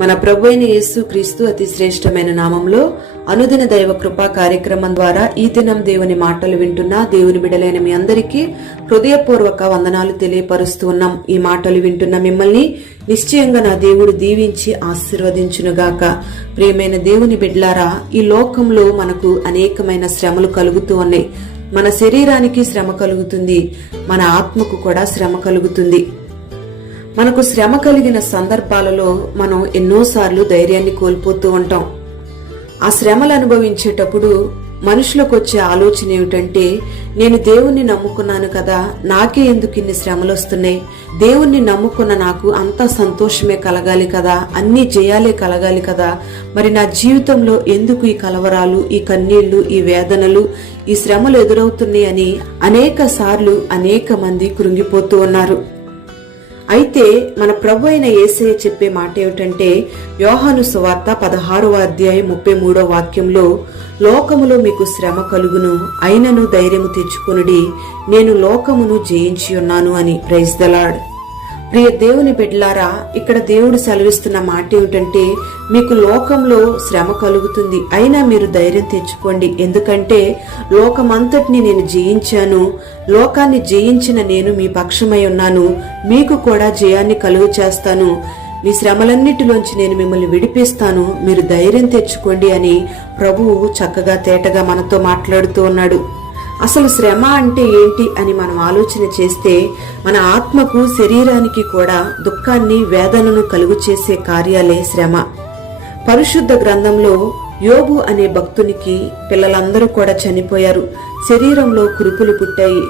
మన ప్రభు అయిన యేసు క్రీస్తు అతి శ్రేష్టమైన నామంలో అనుదిన దైవ కృపా కార్యక్రమం ద్వారా ఈ దినం దేవుని మాటలు వింటున్న దేవుని బిడ్డలైన మీ అందరికీ హృదయపూర్వక వందనాలు తెలియపరుస్తూ ఉన్నాం. ఈ మాటలు వింటున్న మిమ్మల్ని నిశ్చయంగా నా దేవుడు దీవించి ఆశీర్వదించునుగాక. ప్రియమైన దేవుని బిడ్డలారా, ఈ లోకంలో మనకు అనేకమైన శ్రమలు కలుగుతూ ఉన్నాయి. మన శరీరానికి శ్రమ కలుగుతుంది, మన ఆత్మకు కూడా శ్రమ కలుగుతుంది. మనకు శ్రమ కలిగిన సందర్భాలలో మనం ఎన్నోసార్లు ధైర్యాన్ని కోల్పోతూ ఉంటాం. ఆ శ్రమలు అనుభవించేటప్పుడు మనుషులకు వచ్చే ఆలోచన ఏమిటంటే, నేను దేవుణ్ణి నమ్ముకున్నాను కదా, నాకే ఎందుకు ఇన్ని శ్రమలు వస్తున్నాయి, దేవుణ్ణి నమ్ముకున్న నాకు అంతా సంతోషమే కలగాలి కదా, అన్ని జయాలే కలగాలి కదా, మరి నా జీవితంలో ఎందుకు ఈ కలవరాలు, ఈ కన్నీళ్లు, ఈ వేదనలు, ఈ శ్రమలు ఎదురవుతున్నాయి అని అనేక సార్లు అనేక మంది కృంగిపోతూ ఉన్నారు. అయితే మన ప్రభు అయిన యేసయ్య చెప్పే మాట ఏమిటంటే, యోహాను సువార్త 16వ అధ్యాయం 33వ వాక్యంలో, లోకములో మీకు శ్రమ కలుగును, అయినను ధైర్యము తెచ్చుకొనుడి, నేను లోకమును జయించి ఉన్నాను అని. Praise the lord. ప్రియ దేవుని బిడ్డలారా, ఇక్కడ దేవుడు సెలవిస్తున్న మాట ఏమిటంటే, మీకు లోకంలో శ్రమ కలుగుతుంది, అయినా మీరు ధైర్యం తెచ్చుకోండి, ఎందుకంటే లోకమంతటిని నేను జయించాను, లోకాన్ని జయించిన నేను మీ పక్షమై ఉన్నాను, మీకు కూడా జయాన్ని కలుగు చేస్తాను, మీ శ్రమలన్నిటిలోంచి నేను మిమ్మల్ని విడిపిస్తాను, మీరు ధైర్యం తెచ్చుకోండి అని ప్రభువు చక్కగా తేటగా మనతో మాట్లాడుతూ ఉన్నాడు. అసలు శ్రమ అంటే ఏంటి అని మనం ఆలోచన చేస్తే, మన ఆత్మకు శరీరానికి కూడా దుఃఖాన్ని వేదనను కలుగు చేసే కార్యాలే శ్రమ. పరిశుద్ధ గ్రంథంలో యోబు అనే భక్తునికి పిల్లలందరూ కూడా చనిపోయారు, శరీరంలో కురుపులు పుట్టాయి,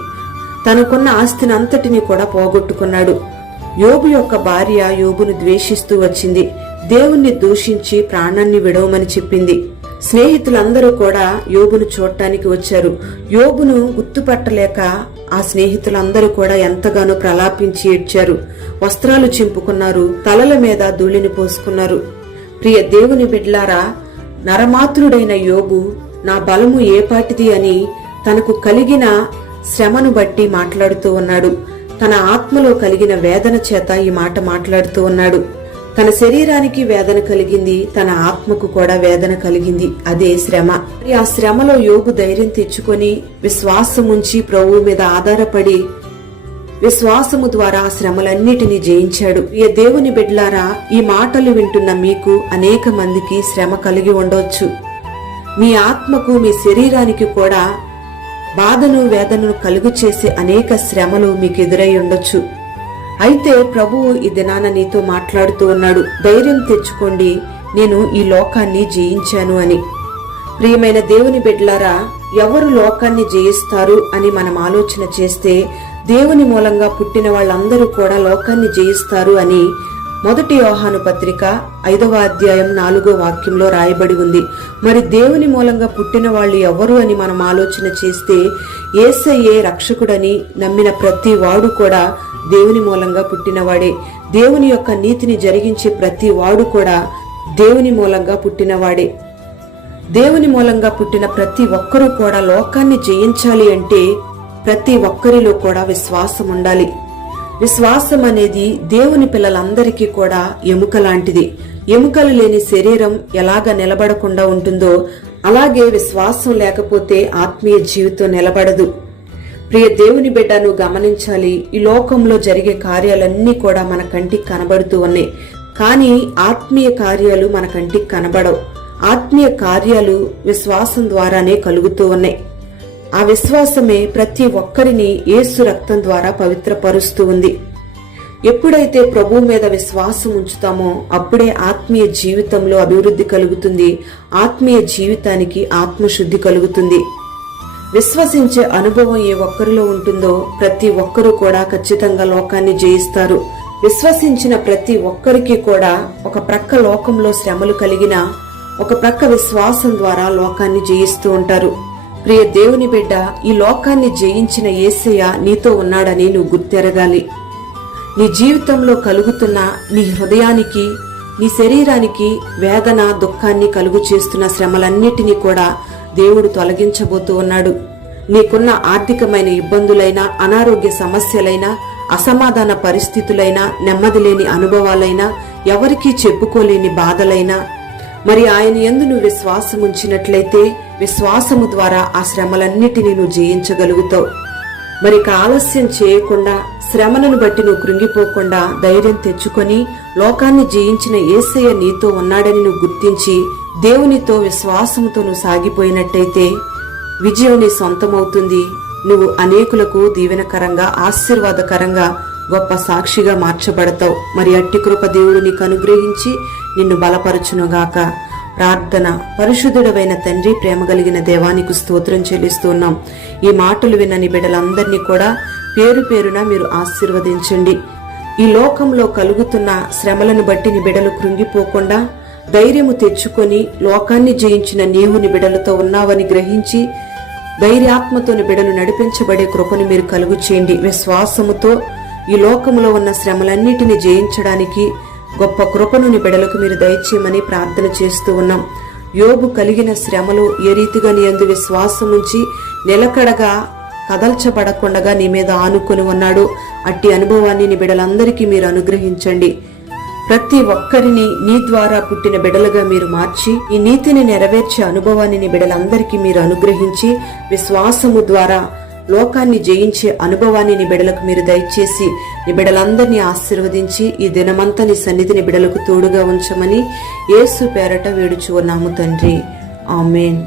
తనకున్న ఆస్తిని అంతటిని కూడా పోగొట్టుకున్నాడు. యోబు యొక్క భార్య యోబును ద్వేషిస్తూ వచ్చింది, దేవుణ్ణి దూషించి ప్రాణాన్ని విడవమని చెప్పింది. స్నేహితులందరూ కూడా యోబును చూడటానికి వచ్చారు. యోబును గుర్తుపట్టలేక ఆ స్నేహితులందరూ కూడా ఎంతగానో ప్రలాపించి ఏడ్చారు, వస్త్రాలు చింపుకున్నారు, తలల మీద ధూళిని పోసుకున్నారు. ప్రియ దేవుని బిడ్లారా, నరమాతృడైన యోబు నా బలము ఏపాటిది అని తనకు కలిగిన శ్రమను బట్టి మాట్లాడుతూ ఉన్నాడు. తన ఆత్మలో కలిగిన వేదన చేత ఈ మాట మాట్లాడుతూ ఉన్నాడు. తన శరీరానికి వేదన కలిగింది, తన ఆత్మకు కూడా వేదన కలిగింది, అదే శ్రమ. ఆ శ్రమలో యోబు ధైర్యం తెచ్చుకొని విశ్వాసముంచి ప్రభువు మీద ఆధారపడి విశ్వాసము ద్వారా ఆ శ్రమలన్నిటినీ జయించాడు. ఈ దేవుని బిడ్డలారా, ఈ మాటలు వింటున్న మీకు అనేక మందికి శ్రమ కలిగి ఉండవచ్చు. మీ ఆత్మకు మీ శరీరానికి కూడా బాధను వేదనను కలుగు చేసే అనేక శ్రమలు మీకు ఎదురై ఉండొచ్చు. అయితే ప్రభువు ఈ దినాన నీతో మాట్లాడుతూ ఉన్నాడు, ధైర్యం తెచ్చుకోండి, నేను ఈ లోకాన్ని జయించాను అని. ప్రియమైన దేవుని బిడ్డలారా, ఎవరు లోకాన్ని జయిస్తారు అని మనం ఆలోచన చేస్తే, దేవుని మూలంగా పుట్టిన వాళ్ళందరూ కూడా లోకాన్ని జయిస్తారు అని 1 యోహాను పత్రిక 5వ అధ్యాయం 4వ వాక్యంలో రాయబడి ఉంది. మరి దేవుని మూలంగా పుట్టిన వాళ్ళు ఎవరు అని మనం ఆలోచన చేస్తే, యేసయ్యే రక్షకుడని నమ్మిన ప్రతి వాడు కూడా దేవుని మూలంగా పుట్టినవాడే. దేవుని యొక్క నీతిని జరిగించే ప్రతి వాడు కూడా దేవుని మూలంగా పుట్టినవాడే. దేవుని మూలంగా పుట్టిన ప్రతి ఒక్కరూ కూడా లోకాన్ని జయించాలి అంటే ప్రతి ఒక్కరిలో కూడా విశ్వాసం ఉండాలి. విశ్వాసం అనేది దేవుని పిల్లలందరికీ కూడా ఎముక లాంటిది. ఎముకలు లేని శరీరం ఎలాగ నిలబడకుండా ఉంటుందో అలాగే విశ్వాసం లేకపోతే ఆత్మీయ జీవితం నిలబడదు. ప్రియ దేవుని బిడ్డ, నువ్వు గమనించాలి, ఈ లోకంలో జరిగే కార్యాలన్నీ కూడా మన కంటికి కనబడుతూ ఉన్నాయి, కానీ ఆత్మీయ కార్యాలు మన కంటికి కనబడవు. ఆత్మీయ కార్యాలు విశ్వాసం ద్వారానే కలుగుతూ ఉన్నాయి. ఆ విశ్వాసమే ప్రతి ఒక్కరిని యేసు రక్తం ద్వారా పవిత్రపరుస్తూ ఉంది. ఎప్పుడైతే ప్రభువు మీద విశ్వాసం ఉంచుతామో అప్పుడే ఆత్మీయ జీవితంలో అభివృద్ధి కలుగుతుంది, ఆత్మీయ జీవితానికి ఆత్మశుద్ధి కలుగుతుంది. విశ్వసించే అనుభవం ఏ ఒక్కరిలో ఉంటుందో ప్రతి ఒక్కరూ కూడా ఖచ్చితంగా లోకాన్ని జయిస్తారు. విశ్వసించిన ప్రతి ఒక్కరికి కూడా ఒక ప్రక్క లోకంలో శ్రమలు కలిగిన ఒక ప్రక్క విశ్వాసం ద్వారా లోకాన్ని జయిస్తూ ఉంటారు. ప్రియ దేవుని బిడ్డ, ఈ లోకాన్ని జయించిన యేసయ్య నీతో ఉన్నాడని నువ్వు గుర్తెరగాలి. నీ జీవితంలో కలుగుతున్న నీ హృదయానికి, నీ శరీరానికి వేదన దుఃఖాన్ని కలుగు చేస్తున్న శ్రమలన్నిటినీ కూడా దేవుడు తొలగించబోతూ ఉన్నాడు. నీకున్న ఆర్థికమైన ఇబ్బందులైనా, అనారోగ్య సమస్యలైనా, అసమాధాన పరిస్థితులైనా, నెమ్మది లేని అనుభవాలైనా, ఎవరికీ చెప్పుకోలేని బాధలైనా మరి ఆయన యందు నువ్వు విశ్వాసం ఉంచినట్లయితే విశ్వాసము ద్వారా ఆ శ్రమలన్నిటినీ నువ్వు జయించగలుగుతావు. మరి ఆలస్యం చేయకుండా, శ్రమలను బట్టి నువ్వు కృంగిపోకుండా ధైర్యం తెచ్చుకొని లోకాన్ని జయించిన యేసయ్య నీతో ఉన్నాడని నువ్వు గుర్తించి దేవునితో విశ్వాసంతో నువ్వు సాగిపోయినట్టయితే విజయం నీ సొంతమవుతుంది. నువ్వు అనేకులకు దీవెనకరంగా, ఆశీర్వాదకరంగా, గొప్ప సాక్షిగా మార్చబడతావు. మరి అట్టి కృప దేవుడు నీకు అనుగ్రహించి నిన్ను బలపరచునుగాక. ప్రార్థన. పరిశుద్ధుడవైన తండ్రి, ప్రేమ కలిగిన దేవానికి స్తోత్రం చెల్లిస్తున్నాం. ఈ మాటలు విన్న నీ బిడ్డలందరినీ కూడా పేరు పేరున మీరు ఆశీర్వదించండి. ఈ లోకంలో కలుగుతున్న శ్రమలను బట్టి నీ బిడ్డలు కృంగిపోకుండా ధైర్యము తెచ్చుకొని లోకాన్ని జయించిన నీవు నీ బిడ్డలతో ఉన్నావని గ్రహించి ధైర్యాత్మతో నీ బిడ్డలు నడిపించబడే కృపను మీరు కలుగు చేయండి. విశ్వాసముతో ఈ లోకములో ఉన్న శ్రమలన్నిటిని జయించడానికి గొప్ప కృపను నీ బిడ్డలకు మీరు దయచేయమని ప్రార్థన చేస్తూ ఉన్నాం. యోబు కలిగిన శ్రమలు ఏ రీతిగా నీ యందు విశ్వాసం ఉంచి నిలకడగా కదల్చబడకుండా నీ మీద ఆనుకొని ఉన్నాడు. అట్టి అనుభవాన్ని నీ బిడ్డలందరికీ మీరు అనుగ్రహించండి. ప్రతి ఒక్కరిని నీ ద్వారా పుట్టిన బిడ్డలుగా మీరు మార్చి ఈ నీతిని నెరవేర్చే అనుభవాన్ని నీ బిడ్డలందరికీ మీరు అనుగ్రహించి విశ్వాసము ద్వారా లోకాన్ని జయించే అనుభవాన్ని నీ బిడ్డలకు మీరు దయచేసి నీ బిడ్డలందరినీ ఆశీర్వదించి ఈ దినమంతా నీ సన్నిధిని బిడ్డలకు తోడుగా ఉంచమని యేసు పేరట వేడుచున్నాము తండ్రి. ఆమేన్.